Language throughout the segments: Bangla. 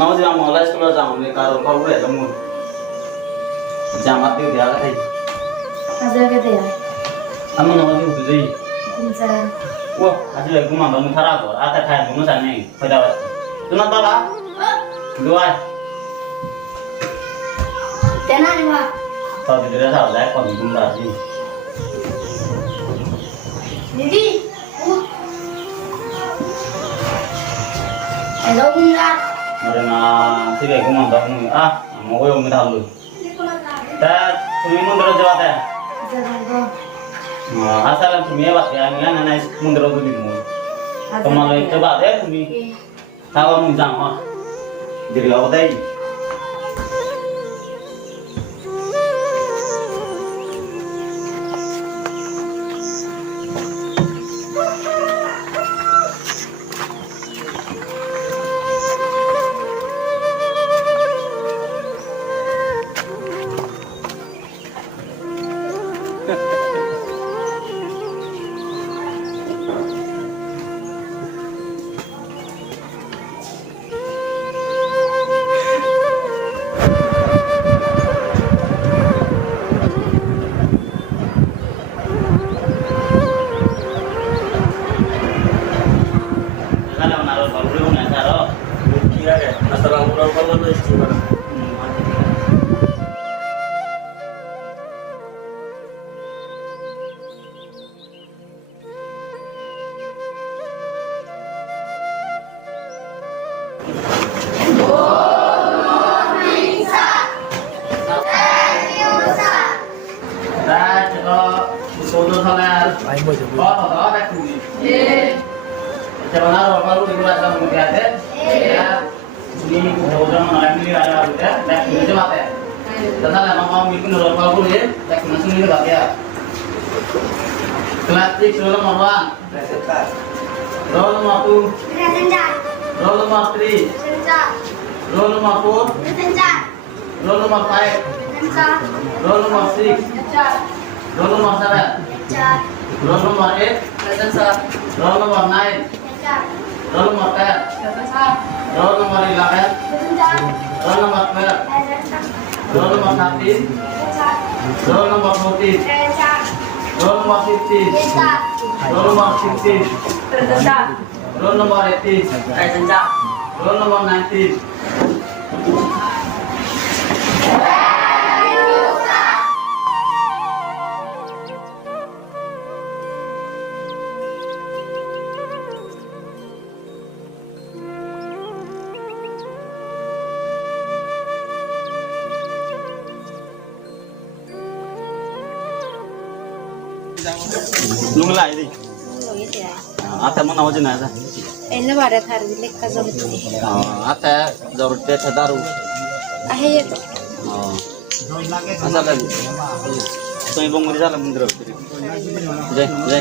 Mau sih mau les kalau jangan nih kalau kau udah kamu jangan dia dia kata. Aja gitu ya. Kamu nama dia udah sih. Pintar. Wah, aja lagi mau bangun thara kok. Ata kayak bangun sana nih. Pada. Tunat baba. Dua. Tenang nih pak. Tahu tidak tahu saya kau bingung lagi. Didi. Hello Bunda. Ada na sih lagi mau bangun mau gue mau tahu. Dah, तुम्ही मंदिरात जात आहे. असं तुम्ही बात या मी ना नाही मंदिरात गेली मग तुम्हाला एक बात आहे तुम्ही थांबा मग जा मग दिली होत आहे Roll nomor 2, roll nomor 3, roll nomor 4, roll nomor 5, roll nomor 6, roll nomor 7, roll nomor 8, roll nomor 9, roll nomor 10, roll nomor 11, roll nomor 12, roll nomor 13, roll nomor 14, roll nomor 15, roll nomor 16, roll nomor 18, roll nomor 19. Nung lại đi. आता मग नावाचे नाही आता. एने वाड्यात हरविले का जमते. आता जवळचे दारू. आहे येतो. असं काय. तुम्ही बोंगरी झाला मंदिर. जय जय.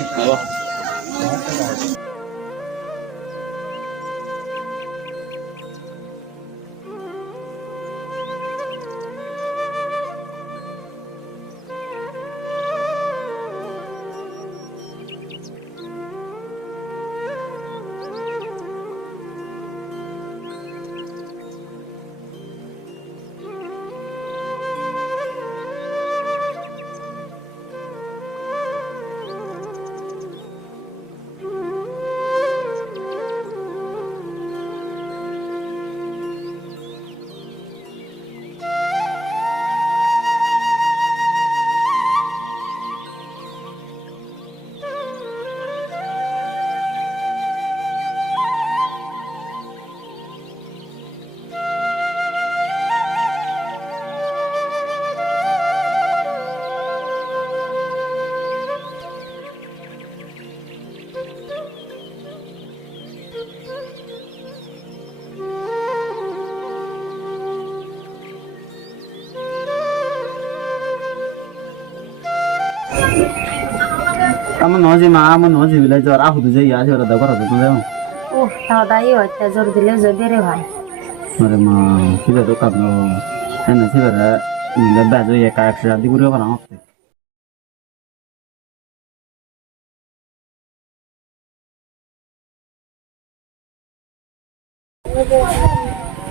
Kamu nozi mah, kamu nozi villager aku tuh jadi aja ada apa tuh tuh tahu dah ya, jor dile jor dere bhai. Mare mah, kita tuh kan lo, ini sih berada nggak ada ya kayak sedang di gurau orang apa.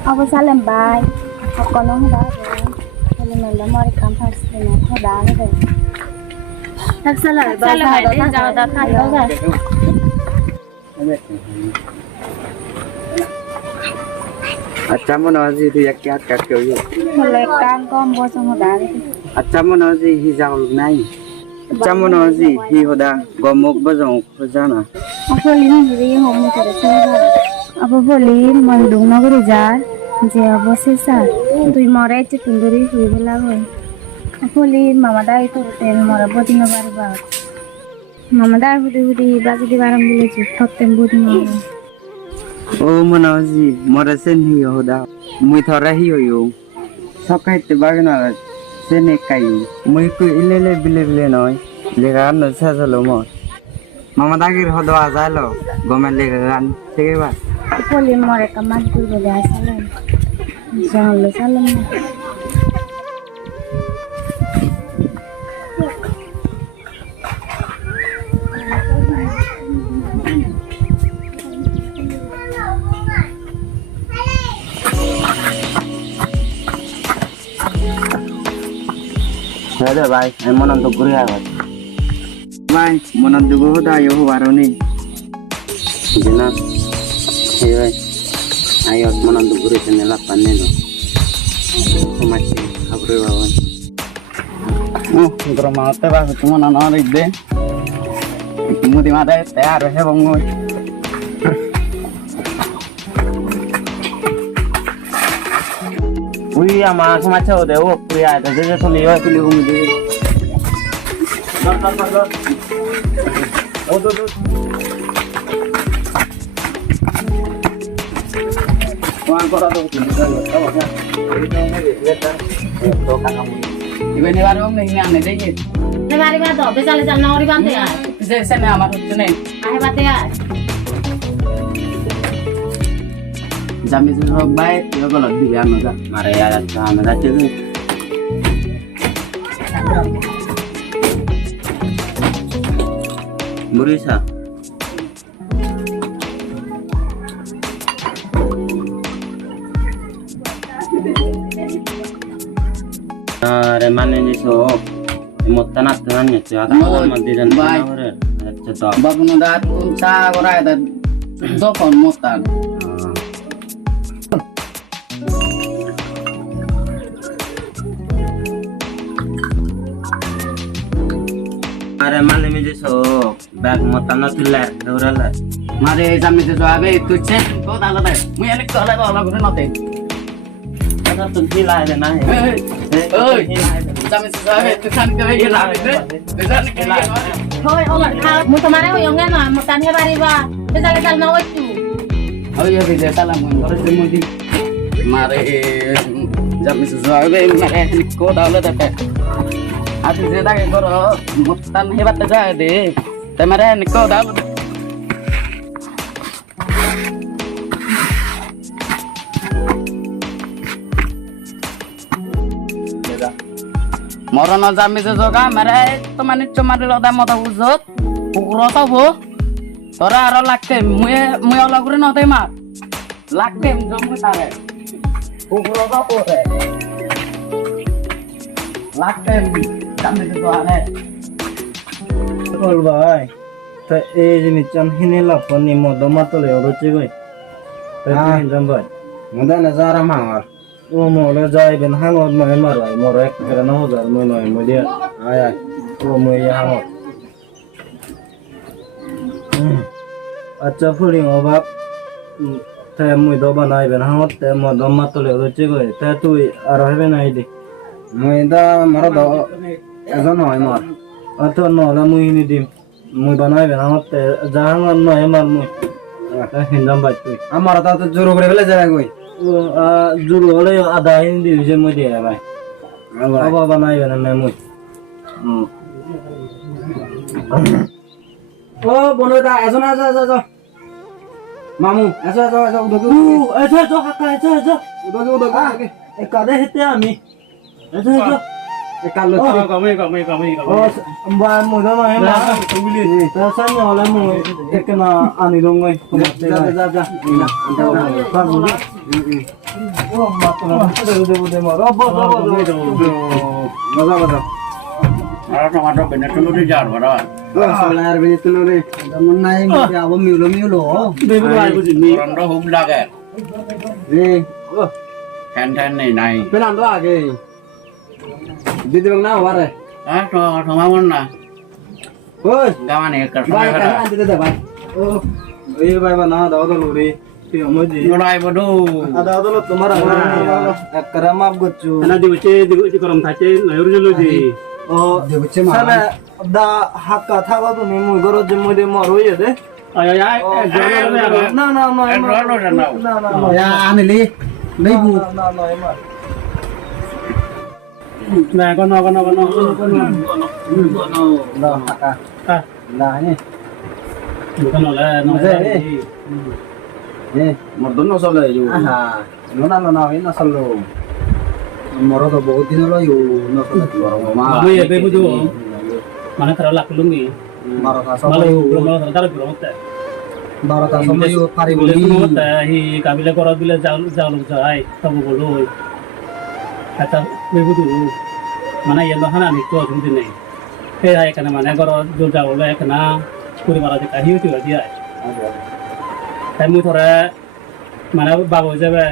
Aku salam bye. Aku nong dah deh. Kalau malam mau kampas ni, aku dah deh. Tak salah, salah deh. Jauh dah kan, jauh dah. अच्छा मनोजी तो क्या क्या क्यों ये Mulai kan kau mau sama dah deh. अच्छा मनोजी ही जाओ नहीं अच्छा मनोजी ही होदा गमक बजाओ खजाना Aku lihat diri homo terus ni. Aku boleh mandung nak kerja. Je aku sesat. Tu morai tu tunduri hui lagu. Aku lihat mama dah itu hotel mora bodi na barba. Mama dah hudi baju di barang beli tu hotel bodi na. ओ मनोजी मोरे से नहीं होदा मुई थोड़ा ही हो यो सब कहते बागना से ने काई मुई को इले बिले बिले नय लेगा न से चलो मो मामा दागिर होदा आ जालो गमे लेगा गान ठीक बा Aku lihat mereka mati beli asalan. Jangan lu salam. Ada baik, emang untuk kuliah baik. Baik, menantu gua dah yo baru nih. Jenak, ayo, ayo menantu gua itu nelapan nih loh. Masih kabur bawan. Untuk mau teh bah, cuma nana ide. Kamu di mana? Tayar ya bangun. Wih, ama semacam udah, oh kuliah itu jadi tuh lihat tuh lihat mudi. Oh tuh. Wah, kau ada tuh, tahu kan? Ini lihat kan? Tuh kan kamu. Ibu ni baru ni ane deh. Ni mari bato, besar besar nori bato ya. Saya amar tu nih. Ahe bato ya. Jami tu sok baik, yo kalau di biar masa. Mari ya, sama saja tu. Murisa. Remane ni so, motan aturan ni tu. Ada orang mandi dan orang. Cetok. Bapak muda tu sah orang ada. Dokon motan. अरे माले में जैसो बैग मत ना तुल्ला दौड़ला मारे जामे जो आबे तुझे को दाला दे मुझे ने कहला वाला गुरे नते अगर तुम ही लाए ना है ओए जामे जो आबे तू खान के ये लाए दे जान के लाए Thôi, ông bạn thao, muốn tụi nó không nghe nói một tàn hay ba đi ba. Bây giờ lại nói chú. oh ya beda salah mun harus dimudi mare jamme जो आबे मारे को दाला दे Ati cerita ke koro, mutan hebat aja deh. Temare niko dah. Moron jami sejoga, mare temani cuma di loda mata uzut. Pukro tau bu. Tora aro lakem, muya lagurin nate mak. Lakem jomu tare. Pukro tau bu deh. Lakem. Ol bhai ta ei jini chan hine la pani moda matole oro chigoi ta hin jam bhai Muda nazara mawar. o mo le jai ben hangor noi marai mor ek kara 9000 moi noi moi dia Ay ay. o moi ya hangor acha phuri obab ta moi do banai ben hangor ta moda matole oro chigoi ta tui aro hebe nai di Muda maro do. Ejon hoy mor. ato no la moi ni dim moi banai ben hangor ta jahangor noi mar moi ta hin jam bhai tui Amar ta to juru করে ফেলে যাবে কই জুর হলে আধা হিন্দি হয়েছে মই দিয়ে ভাই আবার বানাইবে না মই ও বনদা এজন আসো আসো আসো মামু আসো আসো আসো উদকে এসে যো কাকা এসে এসে উদকে উদকে এ কাদে হেতে আমি এসে এসে এ কালো কামে ও বা মোদা না হে না তুলি তা সামনে হলে মই একনা আনি দঙ্গই যা যা যা না ও মাতলা দে মার বাবা মজা মজা আর টমেটো বেনে টমেটো জার বড় সোলার বিনি তুলো রে মন নাই মে আবো মিউলো বেবু আই বুঝি নি রন্ড হুম লাগে রে ঠ্যান ঠ্যান নেই নাই পেলাম তো আগে দিদি বং না ওরে আর তো তোমার না ওই গামানে কার ভাই সময় কান দিতে দে ভাই ও এই ভাই বানা দাও দাও রে তুই আমজি লড়াই বড় আদা দাও তোমার একরা মাপ গচ্চু না দিবচে গরম থাকে নয়র জলো দি ও দেবছে মা সালে দা হাক্কা থাকা তুমি মুই গরজ যে মুই দে মর হইয়ে দে আয় আয় না না না না না ya anili neibu না না এমা না কোন da haka da ni bukan oleh mordon no solo yo aha no na no solo moro to bahut din lo yo no solo moro ma Babu ya bebu tu mana terlalu lakulungi maro ka malu so belum terlalu belum teh maro ka so yo pari boleh boli semua teh hi kabile korot bila jauh jai tahu bolu kata bebu tu mana yang dah hana ni tu aku tu ni hai kena mana korot jauh le kena kuri malah dikahi tu dia Kamu thora mana babu jabe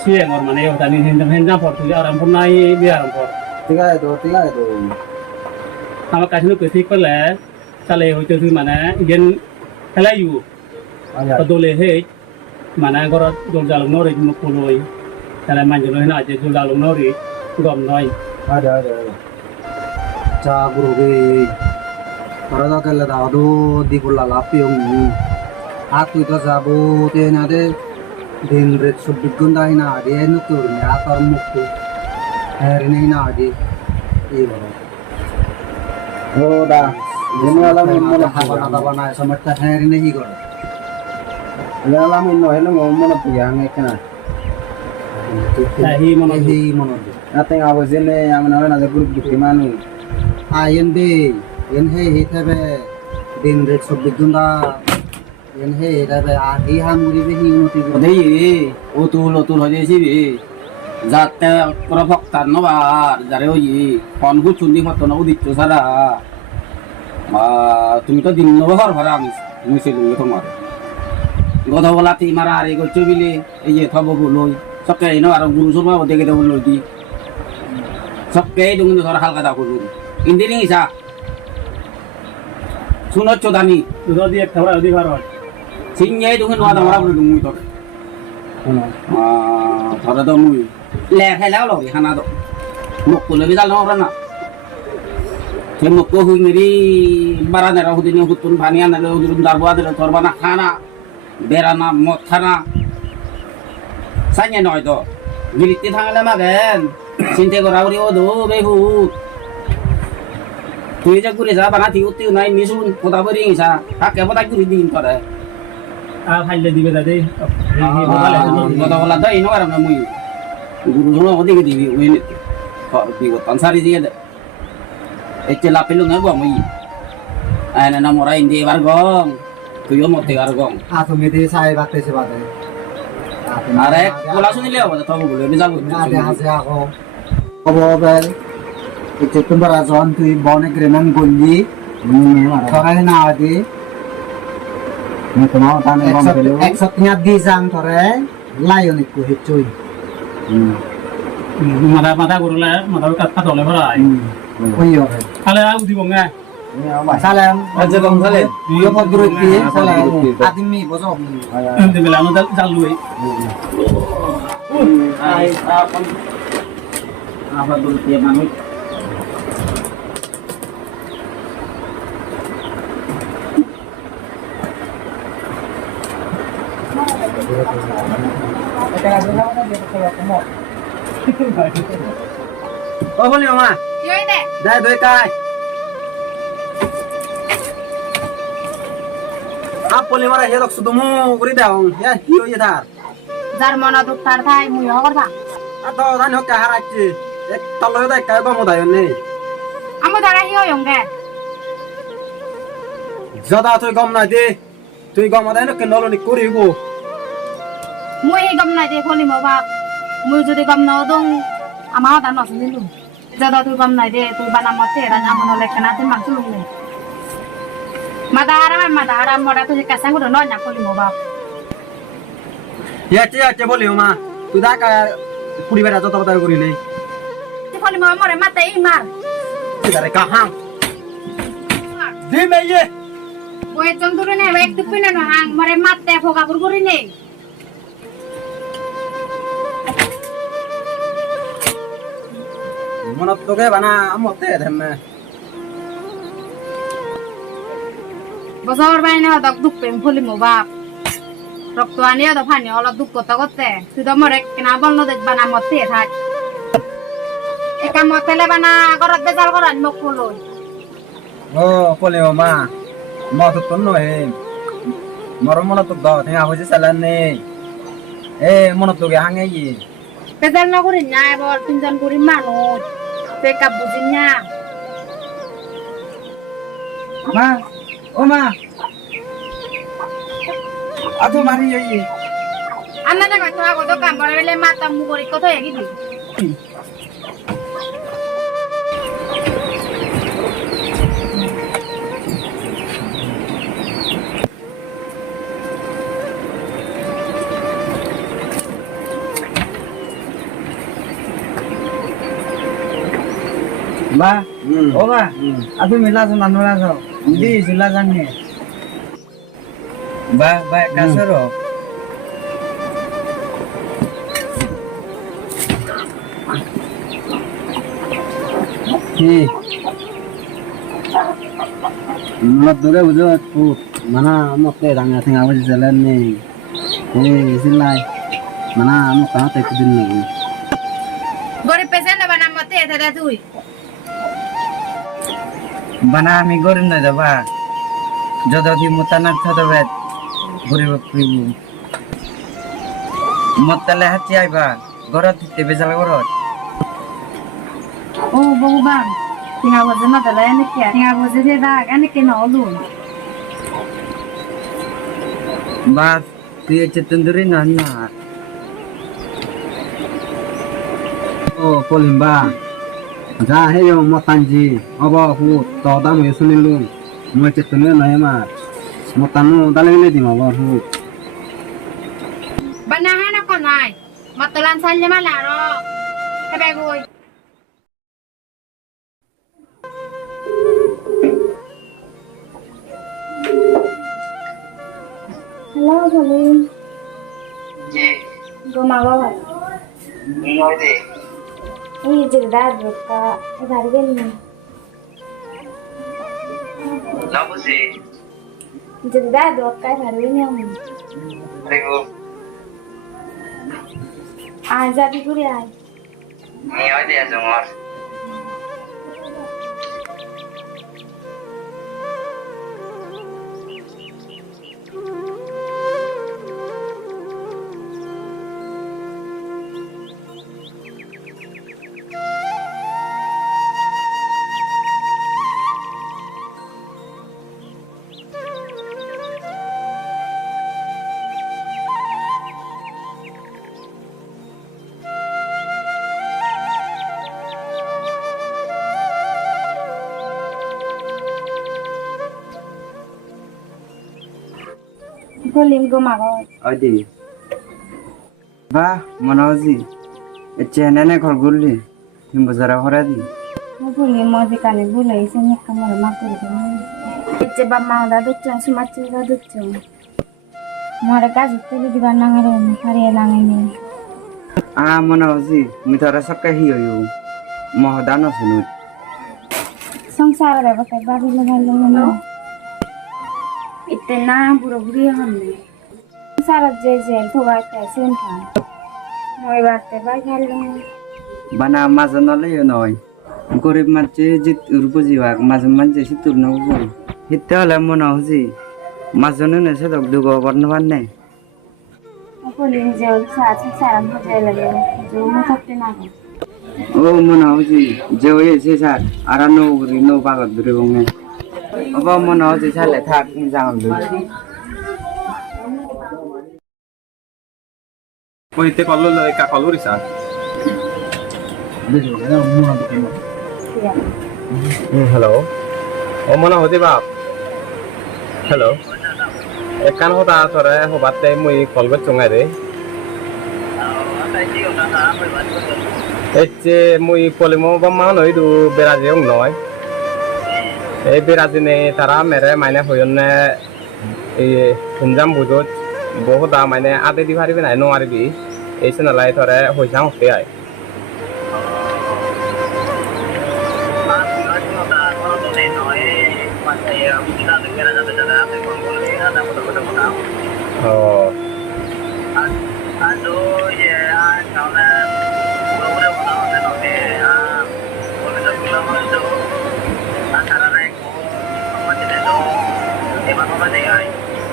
siang or mana yo tani hindam portu aram purnai biar aram por tiga itu Ama kasih lu ketik pula, kalau yang itu mana, yen kalau you, kalau leh mana korot jual jalur nori cuma puloi, kalau manjul leh aja jual jalur nori, gom noi. ada cha guru ge parada kala da do di kulla la pyong aku to jabo te na de din ret subbigun da ina de nu tur ni akar muktu her ni na de e baro o da ini ala mo mo ha ba na samatha her ni hi gor ala mo no hele mo mo na piyang ekana Tahi mana hi mo no ate abo jene amna na de group di manu ayen de yen he thebe din ret subbigun da yen he thebe a hi ham guri be hi no ti Odei, otul aja sih bi. Zat kora faktan no bar, jare oyi, kon gu cundi foto no udit sara. Tumi to din no har haram, musil lu tomar. Goda wala ti marare go chubile, iye thabo boloi. Sakke no aro guru suma ode ke boloi di. Sakke dungu no hal kata guru. Indini isa. Sunat chodani. Sudah dia thora odi haroi. Sinye dungu no ada mara bulu dungu to. Thora to mui. Lẹ hay léo rồi hana đó. Một của nó bây giờ nó ra nè. Thế một cô hương người đi bara này ra hụt đi hụt tuần phani anh này hụt dar buat rồi thorba na khana. Berana mot khana. Sanya nói to. Gilit ti thang lama gen. Sinte ko rauri odo be hụt. Tuh aja gue rasa bana tiut tiut naik misun kota bering sa. Hak apa tak gue di intor deh. Hai le di beda deh. Kota wala dah ini orang namui. Guru semua kau tiga tiga ini. Kau tiga tansari dia deh. Ecel apa lu nggak gua mui. Anak nama orang India wargong. Kuyo mau tiga wargong. aku me de sai bakte se bade Are, kau langsung ni lihat apa tahu boleh. Misal ade hase ako obo bel itu tumbara zon tu bone grenan golli thora na ade ni to ma tane bom pelu eksotnya di jang thore lion ikku hecui mata guru lah, mata kata oleh berai. oyo Kalau aku di bongga. salam aja bang salam yo padrut pi salam admi bozo Nanti bilang nanti jalu. Hai, apa dulu tiap manut? oh boleh ma Yoi deh. dai doi kai ap boleh mara he dok sudumu guri daung ya hiyo ye dar Jar mana dokter thai muyo korba. ato dan hokka harachi ek tolo dai kai ba modayon ne Amu dara hiyo yongge. jada tuh gom na de tuh gom ada no kenolo ni kurigo মুই গম নাই দে ফলি মো বাপ মুই যদি গম নাও দং আমার দান নসনি লু যদা তুই গম নাই দে তুই বানা মতে রাজ আমন লেখনা তুই মাংস লু মাদাহারা মরা তুই কাসাং গুলো নয় না ফলি মো বাপ ইয়াতে বলি মা তুই দাকা পরিবার যত কথা করি নেই ফলি মো মরে মাতে ই মার আরে কাহা দি মেয়ে ওই চন্দুরে নে একটু পিনে না হাং মরে মাতে ফোকা পুরগুরি নেই মনত তোকে বানা মতে ধেমে বছর বাইনে হদক দুঃখ প্রেম ফলি মো বাপ রক্ত আনিয়ে তো ফানি অলপ দুঃখ করতে করতে তুই তো মরে কিনা বন্ধ দেখবা না মতে থাক একা মতেলে বানা ঘরত বেজাল করান মোক ফুলই ও বলি মা মত তো নয় মর মনত তো দাও থেঙ্গা হইছে চালান নেই এ মনত তোকে হাঙ্গে ই বেজাল না করি না বল তিনজন করি মানুষ তুই কাপ বুঝি না মা ও মা আতো মারি ই আমরা তো কথা কত কাম করে বেলে মাতা মু করি কত এগি দি ba ô ba aku mila sama nula so di sila jange ba kasaro ki mulat dore bujo tu mana mote ranga thinga awas jalan ne silai mana amo kana te kudin ne গরি পেছেন না বানা মতে এটা তুই bana mi gorin na jaba jodo ki mutanak thado bet gori bakribu motale hati aiba gorot te bezal gorot ও ভগবান tinga boje na dala ene kya tinga boje de da ene ke na olu ba tuye chetunduri na na oh polimba ja he yo motanji obo hu to da mo sunilun mo chetunu na ma motanu dalele di ma ba hu banahan na ko nai matalan salya malaro tabe goy hello boli ji goma baba नहीं दे এই যে দাদু কা এবার গেলি ना बुझे যে দাদু কা এবার গেলি আমি अरे वो আজ যাবি ঘুরে আয় नहीं दे आज और বলিম গমা গো adi ba manaji echene ne khol gulli him bazara horadi বলি মজে কানে বলাইছে নে কামর মা করে দিন ইচ্ছে বাম্মা দাদু চং সুমাচি দাদু চং মরে কাজ তুলি দিবা নাঙারে হারিয়ে লাঙাইনি a manaji mitara sakka hiyo yo mohdano sunu সংসার রে বকে বাড়ি লাগাইলো না ইতে না বুড়ো বুড়ি হনলে সংসার যে যে থোবাতে সেন খা মই বাতে বাই খাইলো bana mazanale yo noy gorib manche jit urbujiwak mazan manche situr no go hitte hole mona hoji mazanu ne se dog dugo barnwan ne বলি যে সাথ সারাম হয়ে লাগে যে মো থাকতে না o mona hoji je oye se sar ara no ri no bagat dure bonge oba mona hoji sale thak jangam du কইতে কল লই কা কল রিসা হ্যালো ও মনে হতে বাপ হ্যালো একান হতা তরে হবাতে মুই কল বে চঙাই রে এচে মুই পলিমো বাম্মা নই দু বেরাজে উং নয় এই বেরাজে নে তারা মেরে মাইনে হইনে এই হুনজাম বুজত বহুত মাইনে আদে দি ভারিবে নাই নোয়ারিবি এই সনালাই তরে হইসাং হতে I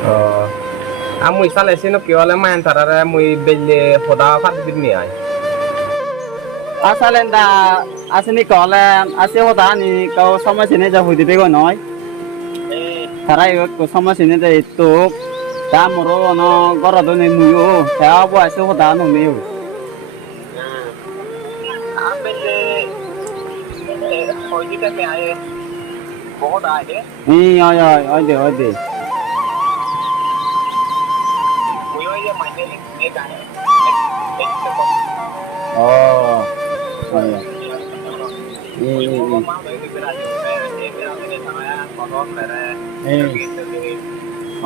Oh. Amui sale sino que ole main tarare mui belle hoda fat bidni ai. আসলে দা আসেনি কলে আসে হতা নি কাও সমস্যা নেই যা হইতে বেগো নয় তারাই কো সমস্যা নেই দে তো তা মরো ন গরদ নে মুয়ো তা বো আসে হতা ন মেও আবেলে হইতে মে আয়ে বহুত আয়ে ই ওই দে মুয়ো ये मायने ले गाने ও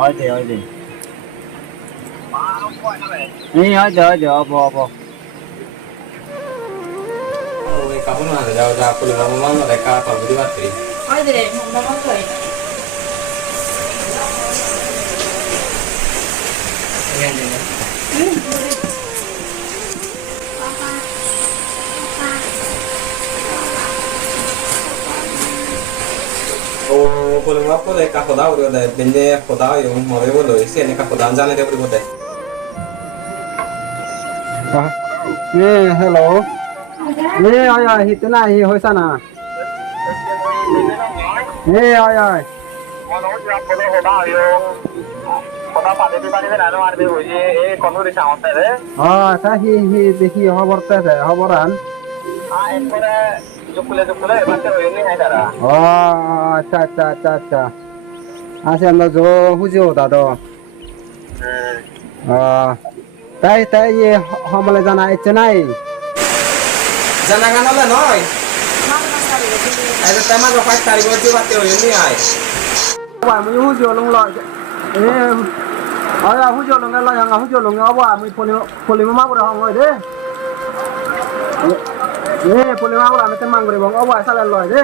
ওই দে ওই দে of Oke, kamu nggak ada jauh jauh kuliah mau mereka kalau di bateri. Ôi để nó có cười. Oh, kuliah apa deh? Kak Koda udah deh, bende Koda yang mau bebo loh, sih ini Kak Koda jangan deh bebo deh. hello hitna hi hoisa na oi মনো যা বলে হবা আয়ো কথা পাতে পারে না আর মারবে ওই যে এই কোনরি সাউন্ড রে ta hi দেখি খবরান এরপরে জুকুলে এবারে হইনি নাই তারা আচ্ছা আসে আমরা জো হুজিও দাদো তাই ইয়ে হমলে জানা ইচ্ছে নাই Jangan oleh noy. Ada tema rokai tari baju bateri ini ay.ว่ามึงหู้ลงลอยหู้ลงลอยยังหู้ลงว่ามึงพลิมาบุระห้องเลยเด้พลิมาบุระไม่เต็มมังเลยบอกว่าสลัดลอยเด้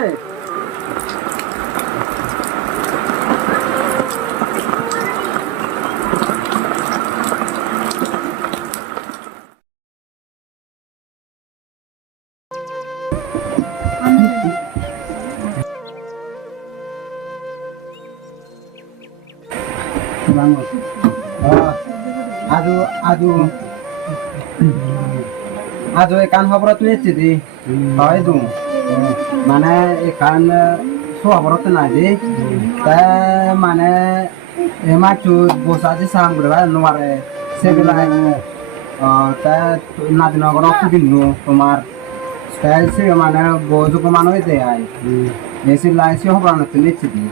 আজ এখান খবরত নিয়েছি দি হয় দু মানে এখান খবরত নাই দি তাই মানে মাছু বসা যে সাম করে নোয়ারে সেগুলা তাই নাদিনগর কুদিন তোমার তাই সে মানে বোঝুক মান হইতে আয় এসে লাইসি খবর নিয়েছি দি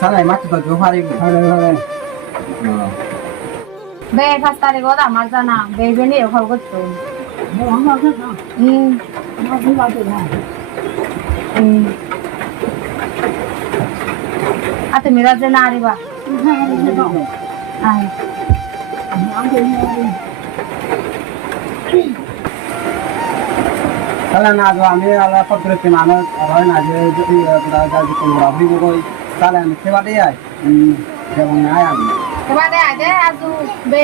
সালাই মাছ তো জোহারি বে 5 তারিখ ওরা আমার জানা বেবে নিয়ে খবর করতো আতে মেরা যে না আরিবা আয় তাহলে না আমি আলাদা পত্রকে মানুষ হয় না যে রাবি গই তাহলে আমি সেবা দিয়ে আয় এবং আয় আমি সেবা দে আয় দে আজু বে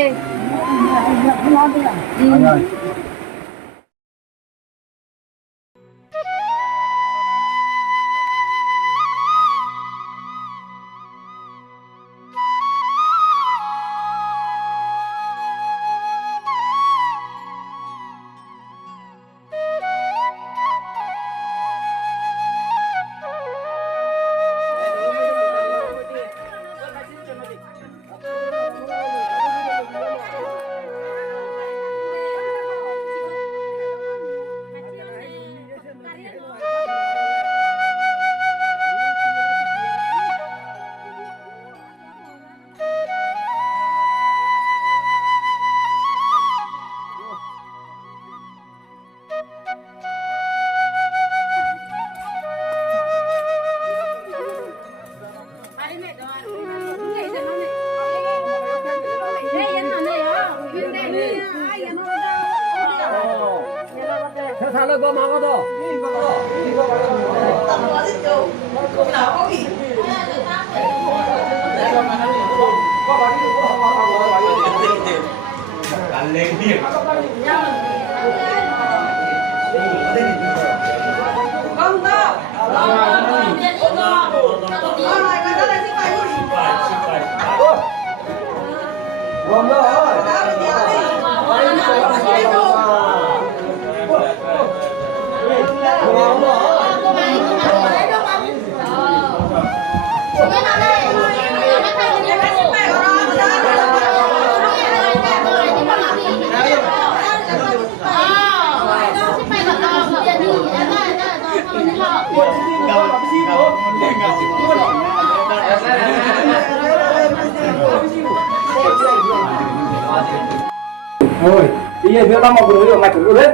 Ôi, bây giờ chúng ta mau vừa được mạch của đấy.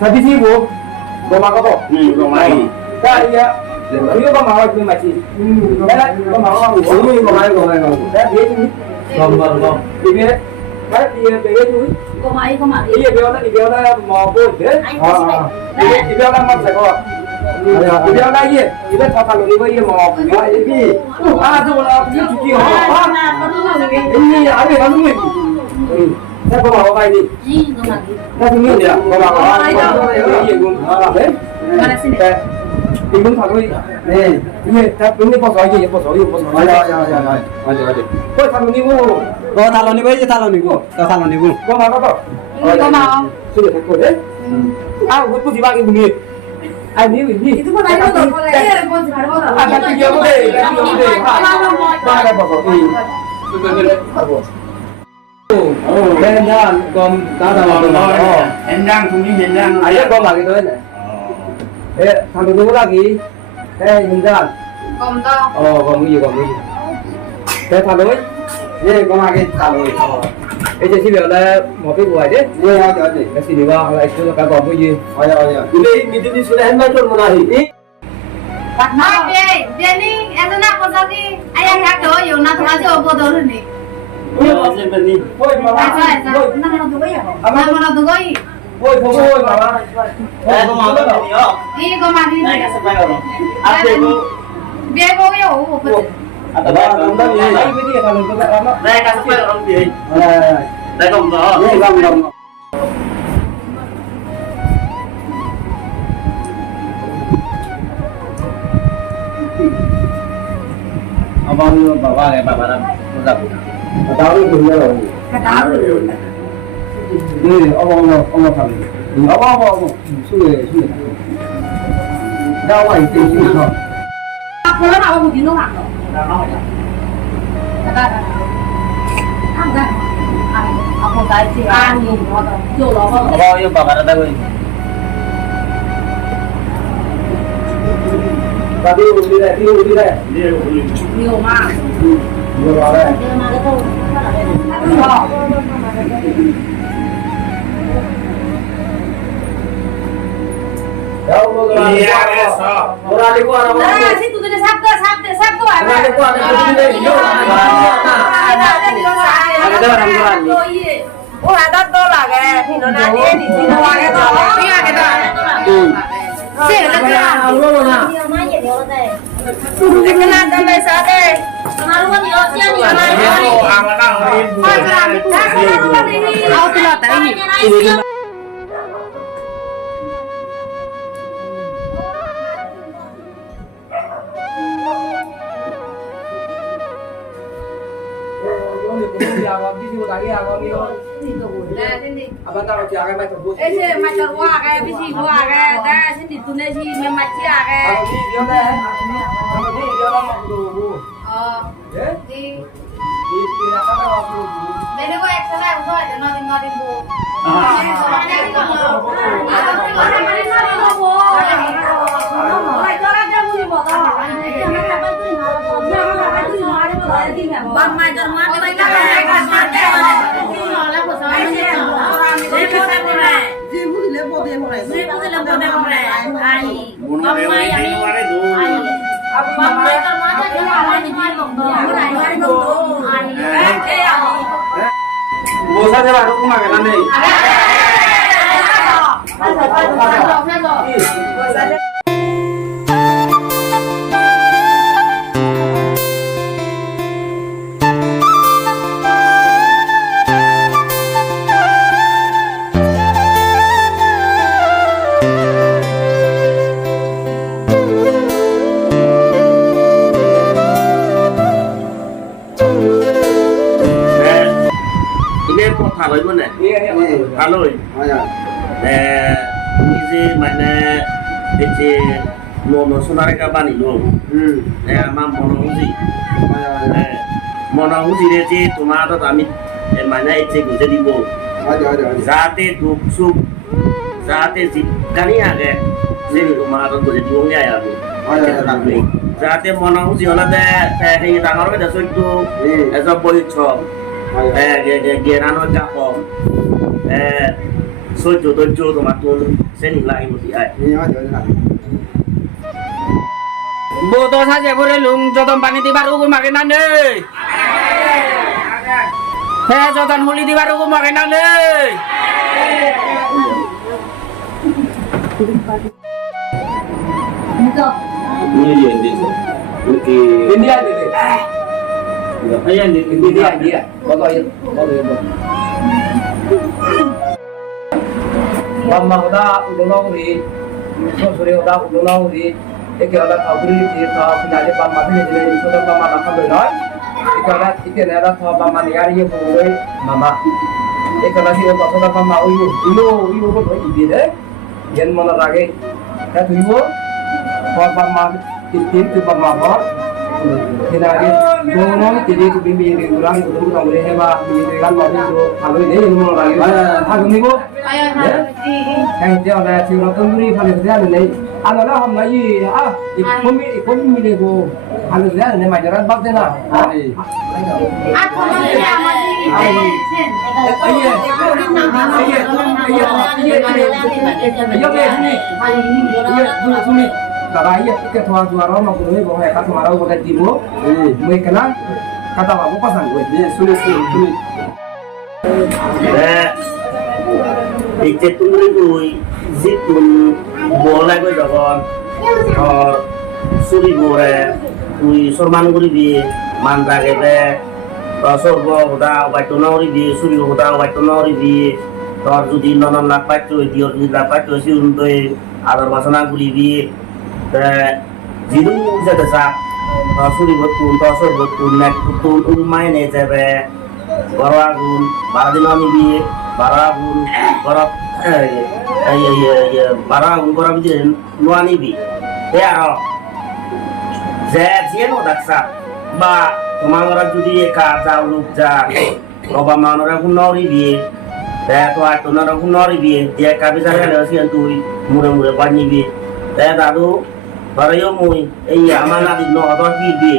Tapi sih bu, gua makan kok. Gua main. Kan iya, ini gua mau itu macam. Kan gua mau ini gua mau. Kan dia ini. Gom. Ini kan dia dia itu. Iya dia mau buat deh. Dia mau sekor. Dia lagi, dia kalau dia mau buat ini. Tuh lah dia cuci ini ada kamu ni. Saya bawa apa ini? Saya ini dia bawa apa? Iya gun. Mana sini? Ibu tahu ini. Ini tapi ini bos lagi. Ada. Kau tahu ni bu? Kau talon ni boleh je talon ni bu. Kau talon ni bu. Kau mau apa? Kau mau? Sudah takut deh. Aku pun dibagi bunyi. Ini. Itu pun ada tu. Iya, pun ada. Akan tiga boleh. Mana bos ini? Hendan, gom tao tahu. Endang tumi endang. Ayah gom lagi tu ni. Thằng tôi lagi. Hendan. Gom tu. Oh, gom ni. Thằng tôi. Ye kau lagi talon. Jadi sih bila mau pergi buat deh. Ye ada. Kasi di bawah itu kan gom ni. Ayah. Ini ni sudah hendak tu menahi. Dia ni, ada nak kau lagi. Ayah nak tu, yang nak tu aja apa tu ni. Gua sempat ni. Woi mama. Nak tu kau ya? Nak tu kau ya? Woi mama. Gua mau tu ni oh. Ini kau mati ni. Naik ke sebelah orang. Apa tu? Dia kau ya, oh betul. Ada apa? Naik ni kalau tu tak lama. Naik ke sebelah orang dia. Naik kom tu. Ye gom. Abang bawa ke babaran. Mudah. Tahu ni punya orang. Ni orang kali. Apa. Sudah. Dah awak itu sudah. Aku nak awak mesti nak. Aku dah cakap. Ani, jauh lah. Abang yang babaran dah boleh. Tapi undi dah. Dia boleh. Nhiều mà. Dua orang. Kau mau Berani ku anak Nah, mana? situ tu dia sabda. Berani ku anak mana? Ada orang berani. Oh, ada tu lah ke? Hino nanti ni, hino lagi tu. Iya kita. Sih, lepas. Kenal dan biasa deh. Kenal pun dia siapa ni? Kau tu lah tadi. Abang tahu siapa yang macam tu? Ese macam wah ke, bisi wah ke, dah sini tu ni si memang cia ke. Kalau ni dia dah, kalau ni dia dah mau dulu. Oh, di. Di nak kata waktu dulu. Jadi kau ekstra usah aja nanti bu. Bang Majar mati mereka Bosan je lah, aku makan ni. ini কথা লইব না ভালোই তুমি যে মানে এই যে সোনারেখা বানিল আমার মনে বুঝি মনে বুঝি রে যে তোমার আমি মানে এই বুঝে দিব যাতে দুঃখ সুখ যাতে জিজ্ঞানি আগে যে তোমার বুঝে দিব আমি যাতে মনে বুঝি হলে সেই ডাঙর হয়ে যাচ্ছ একটু এসব বইছ জ্ঞান কম সহ্য ধৈর্য তোমার তো শ্রেণী লাগে মতি আয় boto saja boleh lung jodoh pani di baru aku makin ane jodoh huli di baru aku makin ane ini yang dia India deh ayah India boto ya Mama udah mau di sore udah mau di एक अलग अबरी थी था फिनाले बामा भी ने सोदा बामा ना खबर नय एक अलग इके नेरा था बामा ने यार ये बोले मामा एक अलग सी ओ सोदा बामा ओ यो को तो इबे दे यन मन रागे का तुइबो और बामा तीन के बामा और फिनाले दोनों तेरे को बिंबी के गुलाम को तो हमरे है बा ये गाल बाबू जो खालो दे यन मन रागे हागनिबो कहीं ते वाला चिरो तंदुरी फाले दे नहीं ano na ham na yi ikon mi le go ano ya ne ma jaran bak de na আর তোমাদের আমাদের Karaya ike tuwa juara ma kuno ibo hai katu marau bagai tibo, mai kena kata babu pasang gue, sulit. इच्छे तुम्हारी कोई जितुन बोला कोई जगह और सुरी बोरे कोई सरमान कोई भी मानता के थे तो सरबो होता वाइटोना कोई भी सुरी होता वाइटोना कोई भी तो जो दिन नॉन लाख पाँच जो दियो दिन लाख पाँच जो सी उनको आदर वासना कोई भी तो जितु जैसे सा सुरी बतून तो सरबो बतून नेट बतून उन्माय नहीं जाए बरागुन बारदिनामी भी baragun barak baragun barak di nuani bi ya ro zet no daksa ba kumangara judi ka jauluk ja roba manora kunori bi da to atonara kunori bi dia ka bizara le sian tui mure bani bi da dadu barayo mui iya amana di no ador bi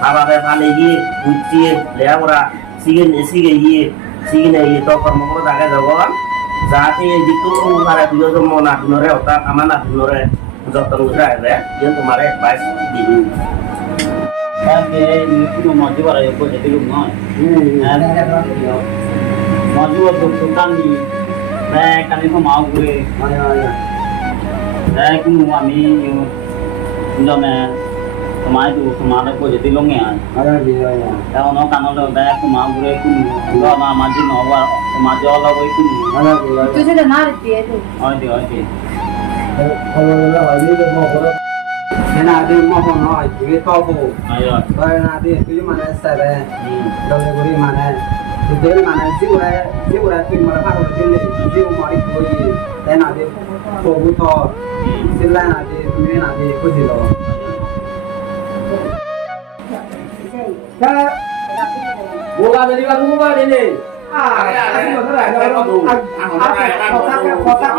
aba ba phane gi buchi le amra sige yi Sini itu permukul tak ada jagoan. Saat ini itu para video semua nak nore otak amanah nore untuk terus ya. Yang kemarin pas di. Tapi ini pun maju para yang jadi rumah. Maju untuk sultan di. Saya kan itu mau gue. Saya pun kami yang zaman kemarin itu kemarin kok jadi longnya. Kalau nak kanal tu dah aku mau gue pun gua nak maju nawa maju Allah gue pun. tu sudah narik dia tu Oke. kalau hari itu mau kalau nanti mau nói cái to phụ Ayo. rồi nanti itu mana saya kalau guri mana itu mana jiwa pin mana harus dile jiwa mau itu lagi dan nanti fokus to sila nanti ini nanti kucing lo bola dari baru gua ini kotak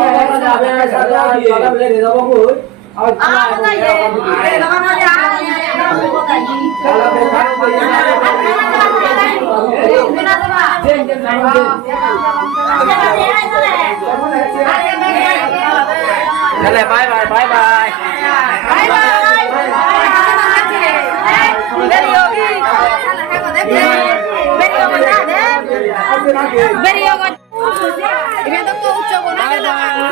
Beri yang ini tu kau ucap orang.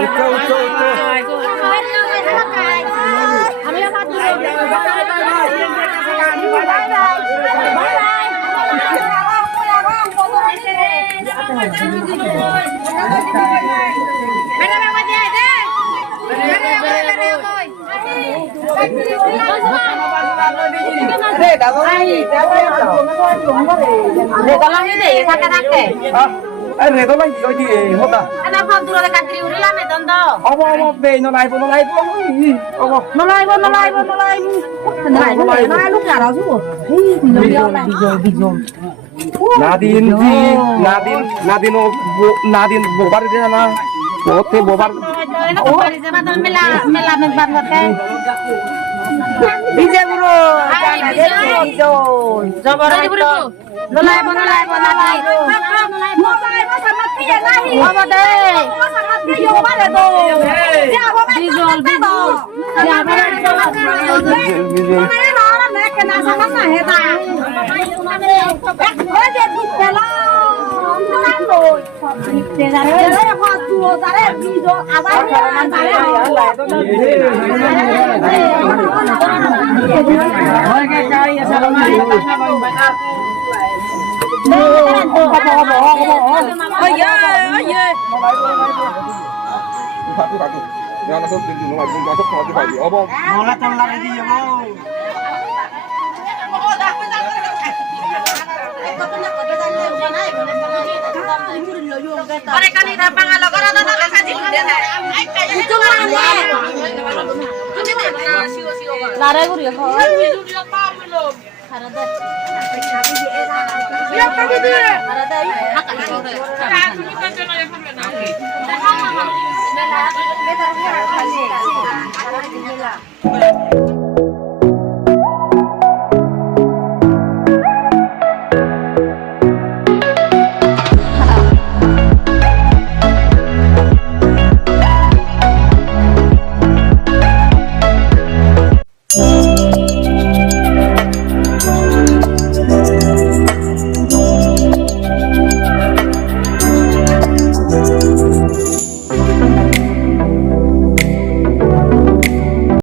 Anh này có lấy cái gì không ta? Ông về nó lại nó lại ông Nadine gì Nadine bộ bắt đi na bộ thế bộ bắt đi ra bro jangan dia hijau coba bro nolai sama dia nahi apa deh sama dia yo mana tuh dia apa bijol dia mana orang nak kena sama nah heta dia tuh pela rồi để ra đây là hoa tua ra đây đi rồi à ba Ôi cái cây sao mà này sao mà phải ăn. ôi giời Mau lah tolong lagi dia mau. Mereka ni dah pangal lo korang tak kasih dia dah. Itu mana ni? Lari guru ya kau. Harada.